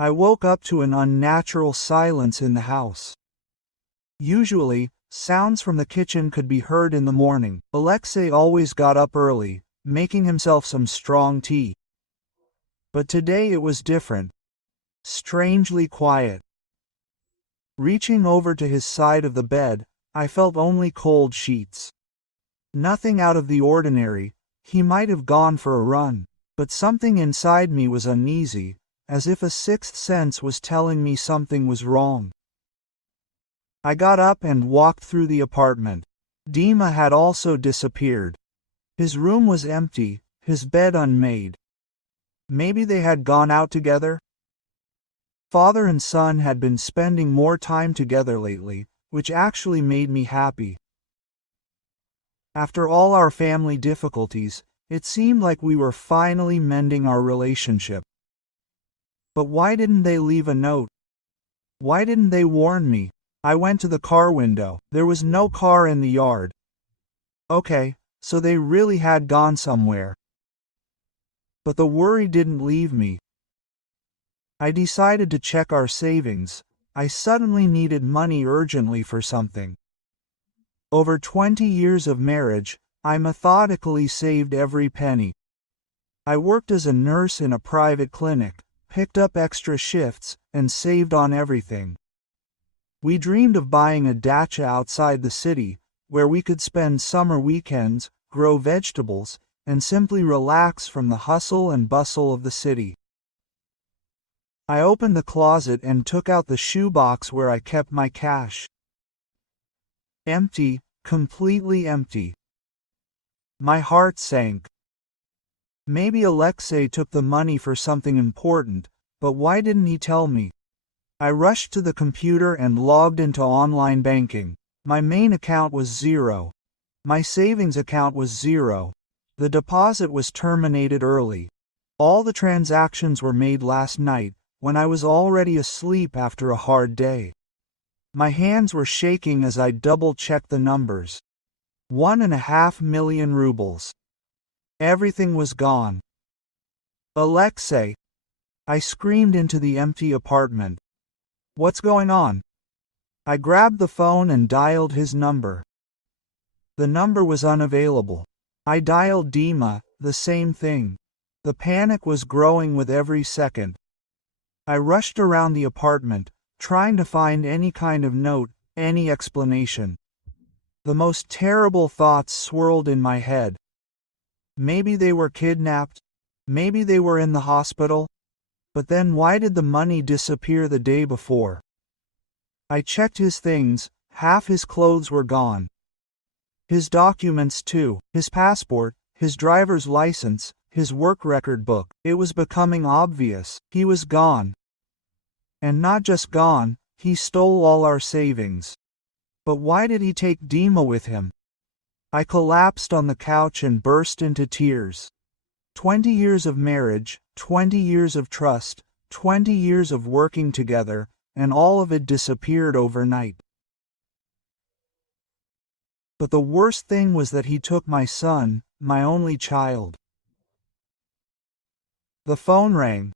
I woke up to an unnatural silence in the house. Usually, sounds from the kitchen could be heard in the morning. Alexei always got up early, making himself some strong tea. But today it was different. Strangely quiet. Reaching over to his side of the bed, I felt only cold sheets. Nothing out of the ordinary. He might have gone for a run, but something inside me was uneasy, as if a sixth sense was telling me something was wrong. I got up and walked through the apartment. Dima had also disappeared. His room was empty, his bed unmade. Maybe they had gone out together? Father and son had been spending more time together lately, which actually made me happy. After all our family difficulties, it seemed like we were finally mending our relationship. But why didn't they leave a note? Why didn't they warn me? I went to the car window. There was no car in the yard. Okay, so they really had gone somewhere. But the worry didn't leave me. I decided to check our savings. I suddenly needed money urgently for something. Over 20 years of marriage, I methodically saved every penny. I worked as a nurse in a private clinic, picked up extra shifts, and saved on everything. We dreamed of buying a dacha outside the city, where we could spend summer weekends, grow vegetables, and simply relax from the hustle and bustle of the city. I opened the closet and took out the shoebox where I kept my cash. Empty, completely empty. My heart sank. Maybe Alexei took the money for something important, but why didn't he tell me? I rushed to the computer and logged into online banking. My main account was zero. My savings account was zero. The deposit was terminated early. All the transactions were made last night, when I was already asleep after a hard day. My hands were shaking as I double-checked the numbers. 1.5 million rubles. Everything was gone. Alexei! I screamed into the empty apartment. What's going on? I grabbed the phone and dialed his number. The number was unavailable. I dialed Dima, the same thing. The panic was growing with every second. I rushed around the apartment, trying to find any kind of note, any explanation. The most terrible thoughts swirled in my head. Maybe they were kidnapped. Maybe they were in the hospital. But then why did the money disappear the day before? I checked his things. Half his clothes were gone. His documents too, his passport, his driver's license, his work record book. It was becoming obvious. He was gone. And not just gone, he stole all our savings. But why did he take Dima with him? I collapsed on the couch and burst into tears. 20 years of marriage, 20 years of trust, 20 years of working together, and all of it disappeared overnight. But the worst thing was that he took my son, my only child. The phone rang.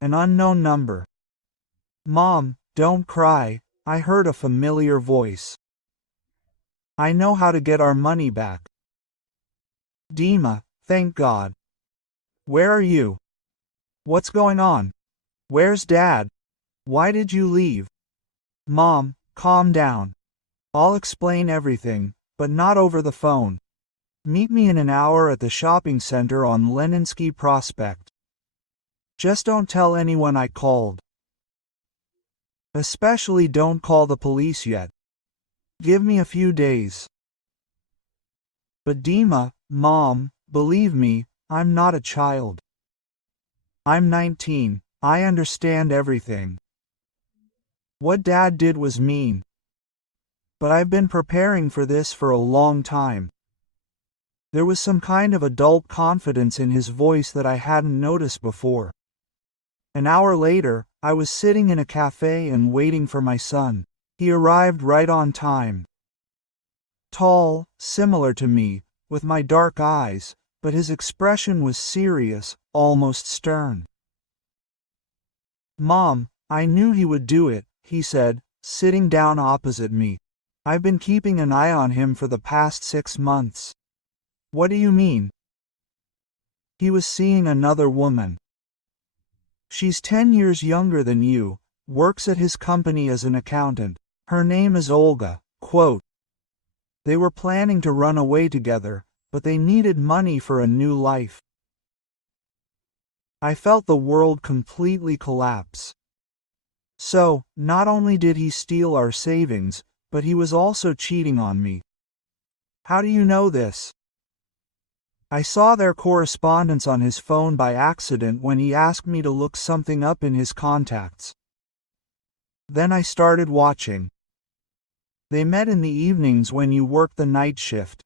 An unknown number. Mom, don't cry, I heard a familiar voice. I know how to get our money back. Dima, thank God. Where are you? What's going on? Where's Dad? Why did you leave? Mom, calm down. I'll explain everything, but not over the phone. Meet me in an hour at the shopping center on Leninsky Prospect. Just don't tell anyone I called. Especially don't call the police yet. Give me a few days. But Dima, Mom, believe me, I'm not a child. I'm 19, I understand everything. What Dad did was mean. But I've been preparing for this for a long time. There was some kind of adult confidence in his voice that I hadn't noticed before. An hour later, I was sitting in a cafe and waiting for my son. He arrived right on time. Tall, similar to me, with my dark eyes, but his expression was serious, almost stern. Mom, I knew he would do it, he said, sitting down opposite me. I've been keeping an eye on him for the past 6 months. What do you mean? He was seeing another woman. She's 10 years younger than you, works at his company as an accountant. Her name is Olga. Quote, they were planning to run away together, but they needed money for a new life. I felt the world completely collapse. So, not only did he steal our savings, but he was also cheating on me. How do you know this? I saw their correspondence on his phone by accident when he asked me to look something up in his contacts. Then I started watching. They met in the evenings when you worked the night shift.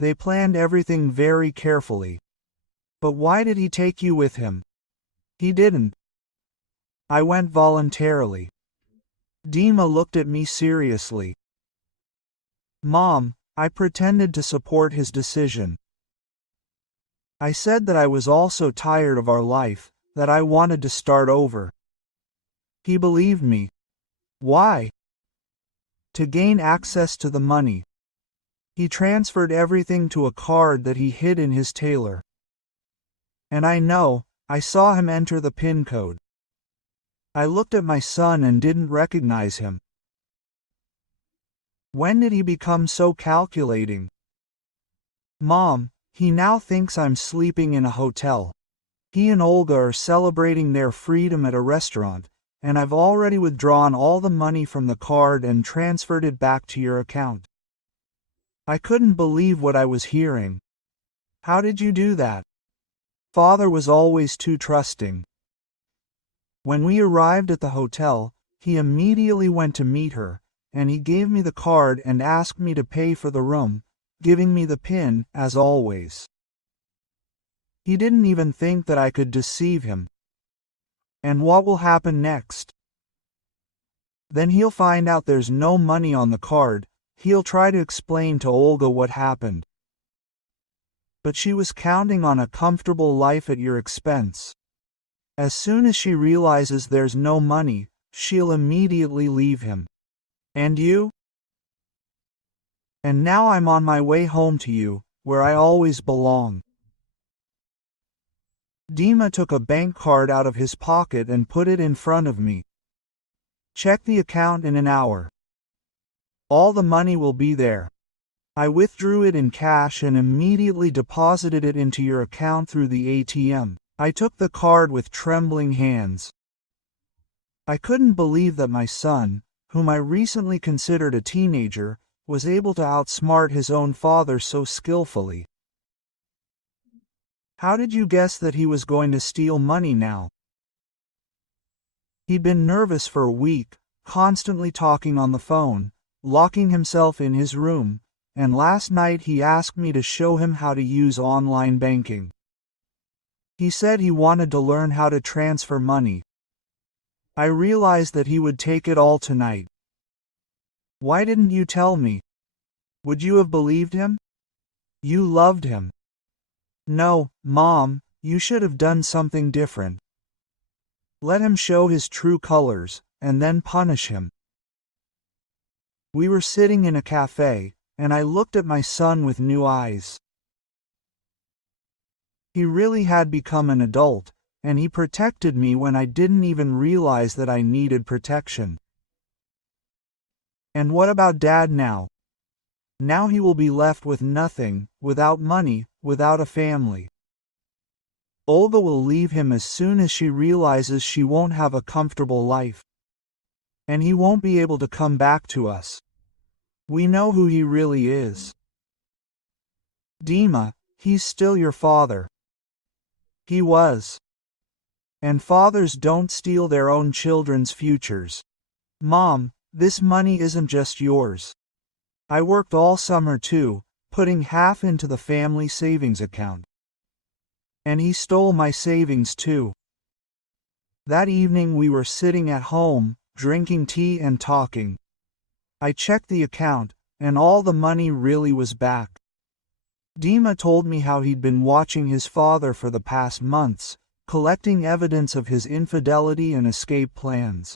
They planned everything very carefully. But why did he take you with him? He didn't. I went voluntarily. Dima looked at me seriously. Mom, I pretended to support his decision. I said that I was also tired of our life, that I wanted to start over. He believed me. Why? To gain access to the money. He transferred everything to a card that he hid in his tailor. And I saw him enter the PIN code. I looked at my son and didn't recognize him. When did he become so calculating? Mom, he now thinks I'm sleeping in a hotel. He and Olga are celebrating their freedom at a restaurant, and I've already withdrawn all the money from the card and transferred it back to your account. I couldn't believe what I was hearing. How did you do that? Father was always too trusting. When we arrived at the hotel, he immediately went to meet her, and he gave me the card and asked me to pay for the room, giving me the PIN, as always. He didn't even think that I could deceive him. And what will happen next? Then he'll find out there's no money on the card. He'll try to explain to Olga what happened. But she was counting on a comfortable life at your expense. As soon as she realizes there's no money, she'll immediately leave him. And you? And now I'm on my way home to you, where I always belong. Dima took a bank card out of his pocket and put it in front of me. Check the account in an hour. All the money will be there. I withdrew it in cash and immediately deposited it into your account through the ATM. I took the card with trembling hands. I couldn't believe that my son, whom I recently considered a teenager, was able to outsmart his own father so skillfully. How did you guess that he was going to steal money now? He'd been nervous for a week, constantly talking on the phone, locking himself in his room, and last night he asked me to show him how to use online banking. He said he wanted to learn how to transfer money. I realized that he would take it all tonight. Why didn't you tell me? Would you have believed him? You loved him. No, Mom, you should have done something different. Let him show his true colors, and then punish him. We were sitting in a cafe, and I looked at my son with new eyes. He really had become an adult, and he protected me when I didn't even realize that I needed protection. And what about Dad now? Now he will be left with nothing, without money, without a family. Olga will leave him as soon as she realizes she won't have a comfortable life. And he won't be able to come back to us. We know who he really is. Dima, he's still your father. He was. And fathers don't steal their own children's futures. Mom, this money isn't just yours. I worked all summer too, putting half into the family savings account. And he stole my savings too. That evening we were sitting at home, drinking tea and talking. I checked the account, and all the money really was back. Dima told me how he'd been watching his father for the past months, collecting evidence of his infidelity and escape plans.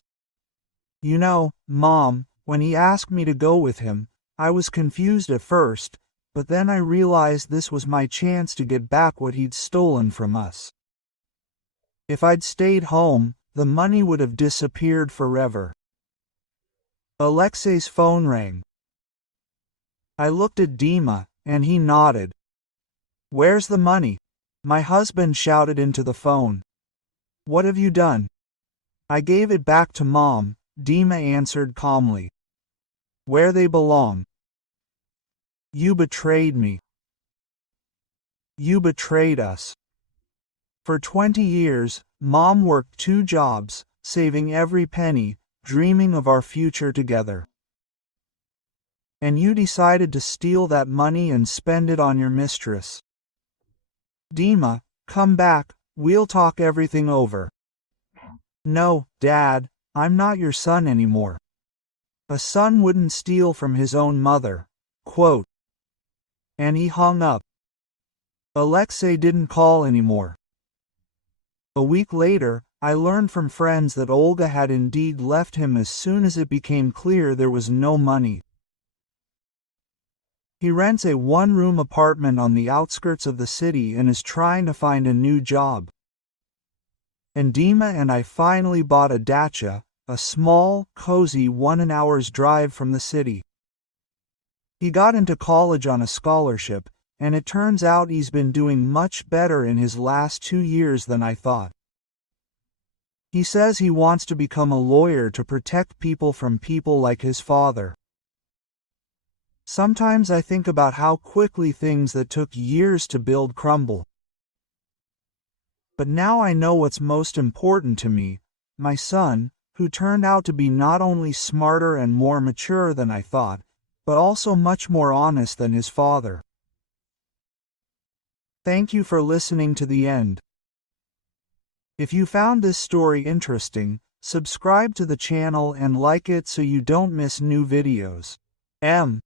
You know, Mom, when he asked me to go with him, I was confused at first, but then I realized this was my chance to get back what he'd stolen from us. If I'd stayed home, the money would have disappeared forever. Alexei's phone rang. I looked at Dima, and he nodded. Where's the money? My husband shouted into the phone. What have you done? I gave it back to Mom, Dima answered calmly. Where they belong. You betrayed me. You betrayed us. For 20 years, Mom worked 2 jobs, saving every penny, dreaming of our future together. And you decided to steal that money and spend it on your mistress. Dima, come back, we'll talk everything over. No, Dad, I'm not your son anymore. A son wouldn't steal from his own mother. Quote. And he hung up. Alexei didn't call anymore. A week later, I learned from friends that Olga had indeed left him as soon as it became clear there was no money. He rents a 1-room apartment on the outskirts of the city and is trying to find a new job. And Dima and I finally bought a dacha, a small, cozy 1 hour's drive from the city. He got into college on a scholarship, and it turns out he's been doing much better in his last 2 years than I thought. He says he wants to become a lawyer to protect people from people like his father. Sometimes I think about how quickly things that took years to build crumble. But now I know what's most important to me, my son, who turned out to be not only smarter and more mature than I thought, but also much more honest than his father. Thank you for listening to the end. If you found this story interesting, subscribe to the channel and like it so you don't miss new videos. M.